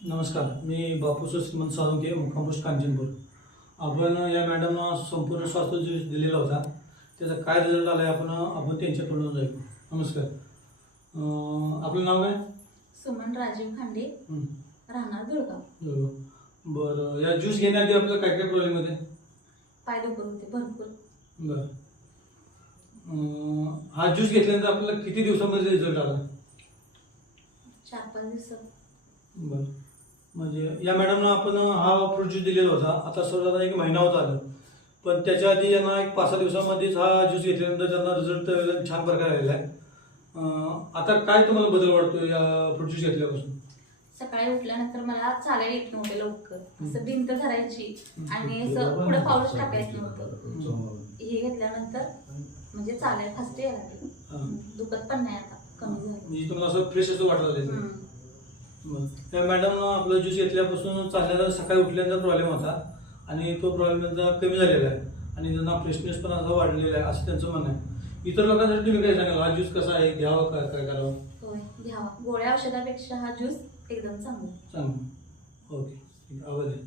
नमस्कार, मी बापूस श्रीमंत साळुंखे, मुक्काम कांचनपूर. आपण या मॅडमना संपूर्ण स्वास्थ्य ज्यूस दिलेला होता, त्याचा काय रिझल्ट आला आहे आपण त्यांच्या तोंडून जाईल. नमस्कार, आपलं नाव काय? सुमन राजीव खांडे, राहणार दुर्गाव. बरं, या ज्यूस घेण्याआधी आपल्याला काय काय प्रॉब्लेम होते? पाय दुखत होते भरपूर. बरं, हा ज्यूस घेतल्यानंतर आपल्याला किती दिवसामध्ये रिझल्ट आला? 4-5 दिवसात. बरं, म्हणजे या मॅडमना आपण हा फ्रूट ज्यूस दिलेला होता, आता साधारण 1 महिना होत आला, पण त्याच्या आधी यांना 1-5-6 दिवसामध्येच हा ज्यूस घेतल्यानंतर त्यांना रिझल्ट छान प्रकारे आलेला आहे. आता काय तुम्हाला बदल वाटतो या फ्रूट ज्यूस घेतल्यापासून? सकाळी उठल्यानंतर मला चालायला येत नव्हते लवकर, असं भिंत धरायची आणि असं पुढे पाऊलच टाकायचं नव्हतं. हे घेतल्यानंतर म्हणजे चालायला फास्ट यायला लागलं, दुखत पण नाही, आता कमी झालं. म्हणजे तुम्हाला असं फ्रेश असं वाटलं? त्या मॅडमनं आपलं ज्यूस घेतल्यापासून चालण्याचा सकाळी उठल्यानंतर प्रॉब्लेम होता आणि तो प्रॉब्लेम त्यांचा कमी झालेला आहे आणि त्यांना फ्रेशनेस पण असा वाढलेला आहे असं त्यांचं म्हणणं आहे. इतर लोकांसाठी तुम्ही काय सांगाल? हा ज्यूस कसा आहे, घ्यावं काय करावं? होय, घ्यावा. गोळ्या औषधापेक्षा हा ज्यूस एकदम चांगला. ओके, आवाज आहे.